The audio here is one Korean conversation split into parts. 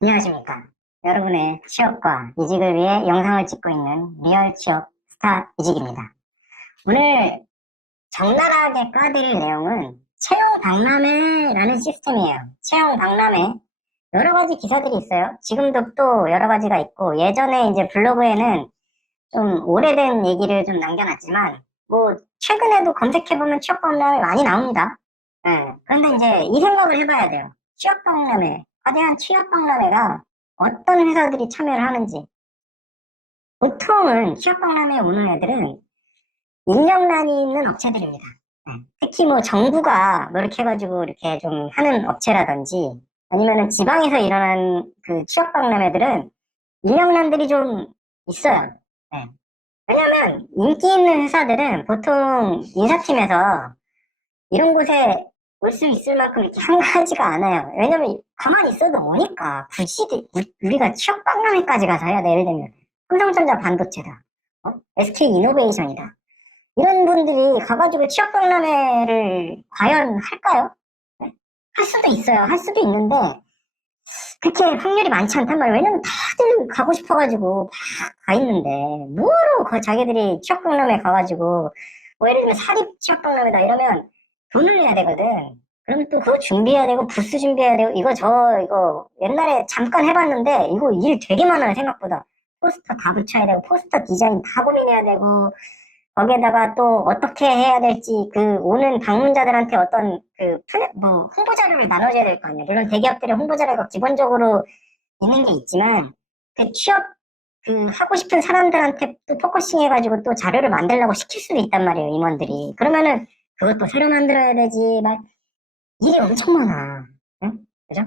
안녕하십니까. 여러분의 취업과 이직을 위해 영상을 찍고 있는 리얼 취업 스타 이직입니다. 오늘 적나라하게 까드릴 내용은 채용 박람회라는 시스템이에요. 채용 박람회. 여러 가지 기사들이 있어요. 지금도 또 여러 가지가 있고, 예전에 이제 블로그에는 좀 오래된 얘기를 좀 남겨놨지만, 뭐, 최근에도 검색해보면 취업 박람회 많이 나옵니다. 예. 그런데 이제 이 생각을 해봐야 돼요. 취업 박람회, 거대한 취업 박람회가 어떤 회사들이 참여를 하는지. 보통은 취업 박람회에 오는 애들은 인력난이 있는 업체들입니다. 예. 특히 뭐 정부가 뭐 이렇게 해가지고 이렇게 좀 하는 업체라든지 아니면은 지방에서 일어난 그 취업 박람회들은 인력난들이 좀 있어요. 예. 왜냐면 인기 있는 회사들은 보통 인사팀에서 이런 곳에 올 수 있을 만큼 이렇게 한가하지가 않아요. 왜냐면 가만히 있어도 오니까 굳이 우리가 취업 박람회까지 가서 해야 돼. 예를 들면 삼성전자 반도체다. SK 이노베이션이다. 이런 분들이 가가지고 취업 박람회를 과연 할까요? 네. 할 수도 있어요. 할 수도 있는데 그렇게 확률이 많지 않단 말이에요. 왜냐면 다들 가고 싶어가지고 막 가 있는데 뭐로 자기들이 취업 박람회 가가지고 뭐 예를 들면 사립 취업 박람회다 이러면 돈을 내야 되거든. 그러면 또 그거 준비해야 되고 부스 준비해야 되고 이거 옛날에 잠깐 해봤는데 이거 일 되게 많아요 생각보다. 포스터 다 붙여야 되고 포스터 디자인 다 고민해야 되고 거기에다가 또 어떻게 해야 될지 그 오는 방문자들한테 어떤 뭐 홍보 자료를 나눠줘야 될 거 아니에요. 물론 대기업들의 홍보 자료가 기본적으로 있는 게 있지만 그 취업 하고 싶은 사람들한테 또 포커싱 해가지고 또 자료를 만들려고 시킬 수도 있단 말이에요, 임원들이. 그러면은 그것도 새로 만들어야 되지, 막 일이 엄청 많아. 응? 그죠?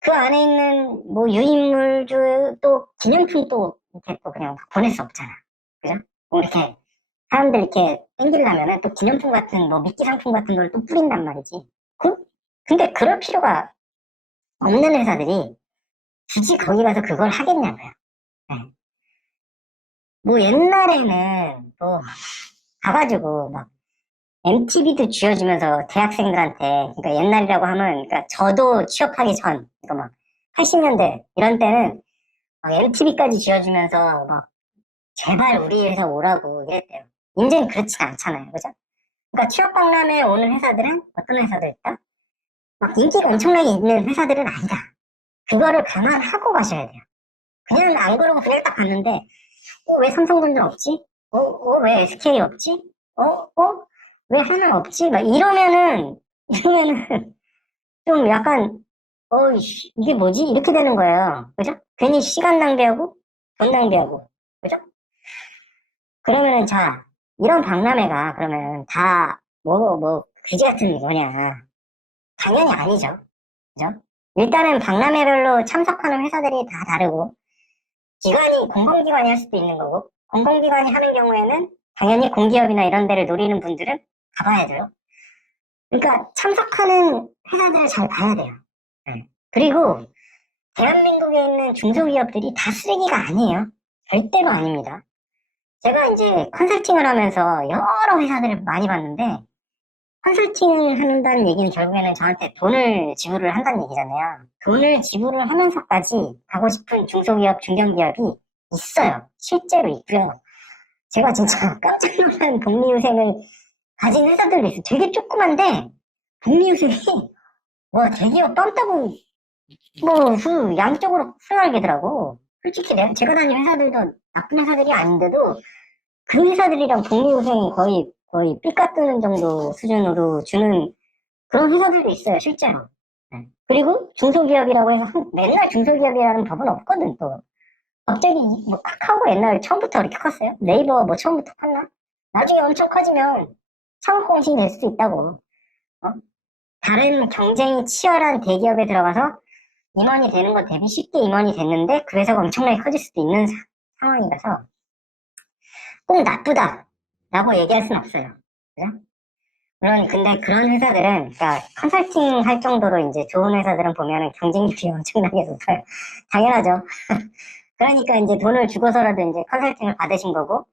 그 안에 있는 뭐 유인물주 또 기념품 또 이렇게 또 그냥 보낼 수 없잖아. 그죠? 뭐 이렇게 사람들 이렇게 땡기려면은 또 기념품 같은 뭐 미끼 상품 같은 걸 또 뿌린단 말이지. 그, 근데 그럴 필요가 없는 회사들이 굳이 거기 가서 그걸 하겠냐고요. 네. 뭐 옛날에는 또 가가지고 막 MTV도 쥐어주면서 대학생들한테 그러니까 옛날이라고 하면 그러니까 저도 취업하기 전 그러니까 막 80년대 이런 때는 막 MTV까지 쥐어주면서 막 제발 우리 회사 오라고 이랬대요. 이제는 그렇지 않잖아요, 그죠? 그러니까 취업 박람회에 오는 회사들은 어떤 회사들 있다? 막 인기가 엄청나게 있는 회사들은 아니다. 그거를 감안하고 가셔야 돼요. 그냥 안 그러고 그냥 딱 갔는데 왜 삼성전자 없지? 왜 SK 없지? 어, 어, 왜 하나 없지? 막 이러면은 좀 약간, 이게 뭐지? 이렇게 되는 거예요. 그죠? 괜히 시간 낭비하고, 돈 낭비하고. 그죠? 그러면은 자, 이런 박람회가 그러면 다, 그지 같은 거냐. 당연히 아니죠. 그죠? 일단은 박람회별로 참석하는 회사들이 다 다르고, 기관이 공공기관이 할 수도 있는 거고, 공공기관이 하는 경우에는 당연히 공기업이나 이런 데를 노리는 분들은 가봐야 돼요. 그러니까 참석하는 회사들을 잘 봐야 돼요. 네. 그리고 대한민국에 있는 중소기업들이 다 쓰레기가 아니에요. 절대로 아닙니다. 제가 이제 컨설팅을 하면서 여러 회사들을 많이 봤는데 컨설팅을 한다는 얘기는 결국에는 저한테 돈을 지불을 한다는 얘기잖아요. 돈을 지불을 하면서까지 가고 싶은 중소기업, 중견기업이 있어요. 실제로 있고요. 제가 진짜 깜짝 놀란 복리후생을 가진 회사들도 있어요. 되게 조그만데 복리후생이 와 대기업 땀 따고 양쪽으로 훌륭하게더라고. 솔직히 제가 다닌 회사들도 나쁜 회사들이 아닌데도 그 회사들이랑 복리후생이 거의 삐까 뜨는 정도 수준으로 주는 그런 회사들도 있어요, 실제로. 네. 그리고 중소기업이라고 해서 맨날 중소기업이라는 법은 없거든, 또. 갑자기 뭐 카카오가 옛날 처음부터 그렇게 컸어요? 네이버 뭐 처음부터 컸나? 나중에 엄청 커지면 창업공신이 될 수도 있다고. 어? 다른 경쟁이 치열한 대기업에 들어가서 임원이 되는 것 대비 쉽게 임원이 됐는데 그 회사가 엄청나게 커질 수도 있는 상황이라서 꼭 나쁘다라고 얘기할 수는 없어요. 그죠? 물론 근데 그런 회사들은 그러니까 컨설팅 할 정도로 이제 좋은 회사들은 보면은 경쟁률이 엄청나게 높아요. 당연하죠. 그러니까 이제 돈을 주고서라도 이제 컨설팅을 받으신 거고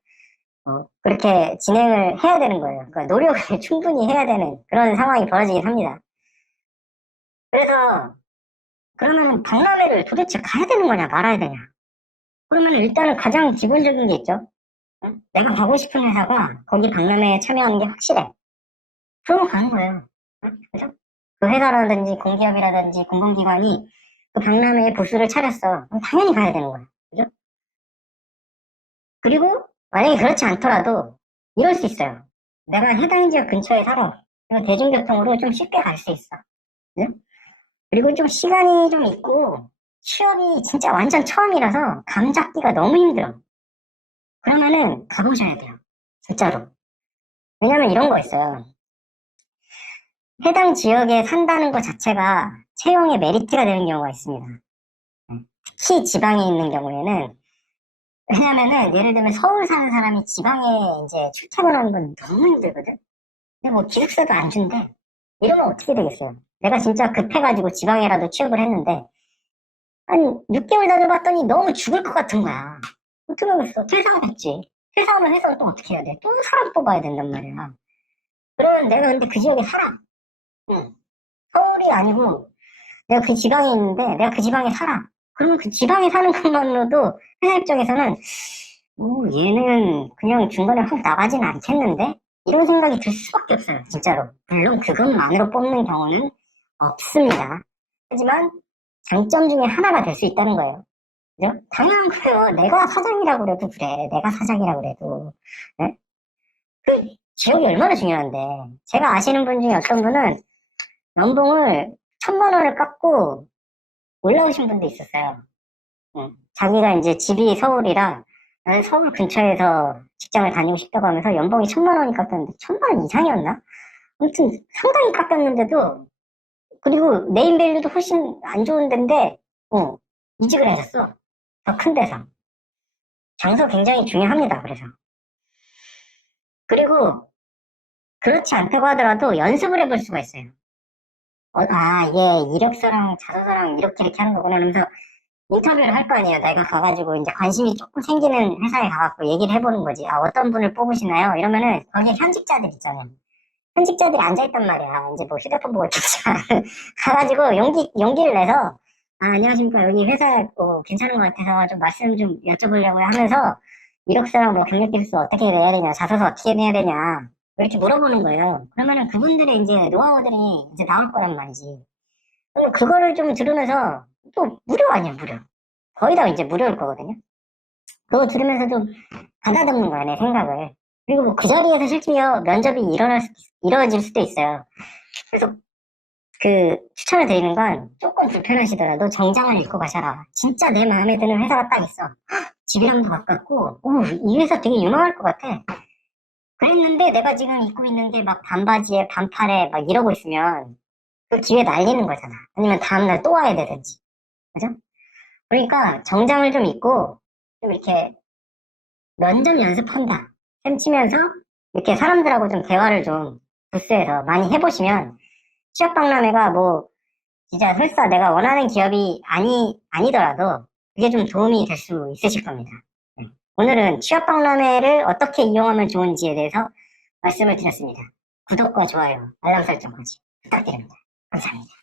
그렇게 진행을 해야 되는 거예요. 그러니까 노력을 충분히 해야 되는 그런 상황이 벌어지긴 합니다. 그래서 그러면은 박람회를 도대체 가야 되는 거냐, 말아야 되냐? 그러면 일단은 가장 기본적인 게 있죠. 응? 내가 가고 싶은 회사가 거기 박람회에 참여하는 게 확실해. 그러면 가는 거예요. 응? 그죠? 그 회사라든지 공기업이라든지 공공기관이 그 박람회에 부스를 차렸어. 그럼 당연히 가야 되는 거야. 그죠? 그리고 만약에 그렇지 않더라도 이럴 수 있어요. 내가 해당 지역 근처에 살아. 그리고 대중교통으로 좀 쉽게 갈 수 있어. 그죠? 그리고 좀 시간이 좀 있고 취업이 진짜 완전 처음이라서 감 잡기가 너무 힘들어. 그러면은 가보셔야 돼요. 진짜로. 왜냐면 이런 거 있어요. 해당 지역에 산다는 것 자체가 채용의 메리트가 되는 경우가 있습니다. 특히 지방에 있는 경우에는 왜냐면은 예를 들면 서울 사는 사람이 지방에 이제 출퇴근하는 건 너무 힘들거든. 근데 뭐 기숙사도 안 준대. 이러면 어떻게 되겠어요? 내가 진짜 급해가지고 지방에라도 취업을 했는데 한 6개월 다녀봤더니 너무 죽을 것 같은 거야. 어떻게 하겠어? 퇴사하겠지. 퇴사하면 회사는 또 어떻게 해야 돼? 또 사람 뽑아야 된단 말이야. 그러면 내가 근데 그 지역에 살아. 응. 서울이 아니고 내가 그 지방에 있는데 내가 그 지방에 살아. 그러면 그 지방에 사는 것만으로도 회사 입장에서는 얘는 그냥 중간에 확 나가진 않겠는데? 이런 생각이 들 수밖에 없어요. 진짜로. 물론 그것만으로 뽑는 경우는 없습니다. 하지만 장점 중에 하나가 될 수 있다는 거예요. 그죠? 당연한 거예요. 내가 사장이라고 그래도 그래. 내가 사장이라고 그래도. 네? 그 지역이 얼마나 중요한데. 제가 아시는 분 중에 어떤 분은 연봉을 1,000만 원을 깎고 올라오신 분도 있었어요. 자기가 이제 집이 서울이라 나는 서울 근처에서 직장을 다니고 싶다고 하면서 연봉이 1,000만 원이 깎였는데 1,000만 원 이상이었나? 아무튼 상당히 깎였는데도 그리고 네임밸류도 훨씬 안 좋은 데인데 이직을 하셨어. 더 큰 데서. 장소 굉장히 중요합니다. 그래서. 그리고 그렇지 않다고 하더라도 연습을 해볼 수가 있어요. 이게 이력서랑 자소서랑 이렇게 하는 거구나 하면서 인터뷰를 할 거 아니에요. 내가 가가지고 이제 관심이 조금 생기는 회사에 가갖고 얘기를 해보는 거지. 어떤 분을 뽑으시나요? 이러면은 거기에 현직자들 있잖아요. 현직자들이 앉아있단 말이야. 이제 뭐 휴대폰 보고 있겠지. 가가지고 용기를 내서 안녕하십니까. 여기 회사 괜찮은 것 같아서 좀 말씀 좀 여쭤보려고 하면서 이력서랑 뭐 경력기록서 어떻게 내야 되냐, 자소서 어떻게 내야 되냐, 이렇게 물어보는 거예요. 그러면은 그분들의 이제 노하우들이 이제 나올 거란 말이지. 그러면 그거를 좀 들으면서 또 무료 아니야, 무료. 거의 다 이제 무료일 거거든요. 그거 들으면서 좀 가다듬는 거야, 내 생각을. 그리고 뭐 그 자리에서 실제로 면접이 이루어질 수도 있어요. 그래서 추천을 드리는 건 조금 불편하시더라도 정장을 입고 가셔라. 진짜 내 마음에 드는 회사가 딱 있어. 집이랑도 가깝고, 이 회사 되게 유명할 것 같아. 그랬는데 내가 지금 입고 있는 게 막 반바지에 반팔에 막 이러고 있으면 그 기회 날리는 거잖아. 아니면 다음날 또 와야 되든지. 그죠? 그러니까 정장을 좀 입고 좀 이렇게 면접 연습한다. 셈치면서 이렇게 사람들하고 좀 대화를 좀 부스에서 많이 해보시면 취업박람회가 뭐 진짜 설사 내가 원하는 기업이 아니더라도 그게 좀 도움이 될 수 있으실 겁니다. 네. 오늘은 취업박람회를 어떻게 이용하면 좋은지에 대해서 말씀을 드렸습니다. 구독과 좋아요, 알람 설정까지 부탁드립니다. 감사합니다.